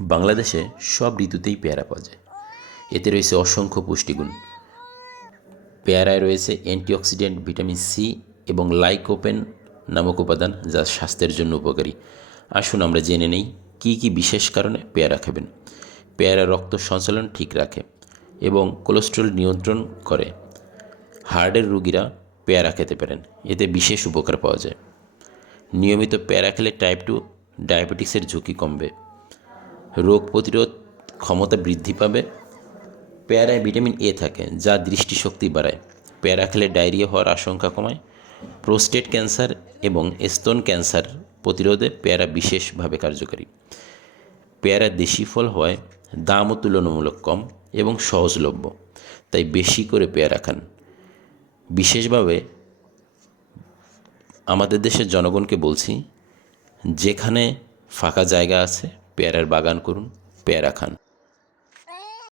বাংলাদেশে সব ঋতুতেই পেয়ারা পাওয়া যায়। এতে রয়েছে অসংখ্য পুষ্টিগুণ। পেয়ারায় রয়েছে অ্যান্টিঅক্সিডেন্ট, ভিটামিন সি এবং লাইকোপেন নামক উপাদান, যা স্বাস্থ্যের জন্য উপকারী। আসুন আমরা জেনে নেই কী কী বিশেষ কারণে পেয়ারা খাবেন। পেয়ারা রক্ত সঞ্চালন ঠিক রাখে এবং কোলেস্টেরল নিয়ন্ত্রণ করে। হার্টের রোগীরা পেয়ারা খেতে পারেন, এতে বিশেষ উপকার পাওয়া যায়। নিয়মিত পেয়ারা খেলে টাইপ 2 ডায়াবেটিসের ঝুঁকি কমবে। রোগ প্রতিরোধ ক্ষমতা বৃদ্ধি পাবে। পেয়ারায় ভিটামিন এ থাকে, যা দৃষ্টিশক্তি বাড়ায়। পেয়ারা খেলে ডায়রিয়া হওয়ার আশঙ্কা কমায়। প্রোস্টেট ক্যান্সার এবং স্তন ক্যান্সার প্রতিরোধে পেয়ারা বিশেষভাবে কার্যকারী। পেয়ারা দেশি ফল হওয়ায় দামও তুলনামূলক কম এবং সহজলভ্য, তাই বেশি করে পেয়ারা খান। বিশেষভাবে আমাদের দেশের জনগণকে বলছি, যেখানে ফাঁকা জায়গা আছে পেয়ারার বাগান করুন, পেয়ারা খান।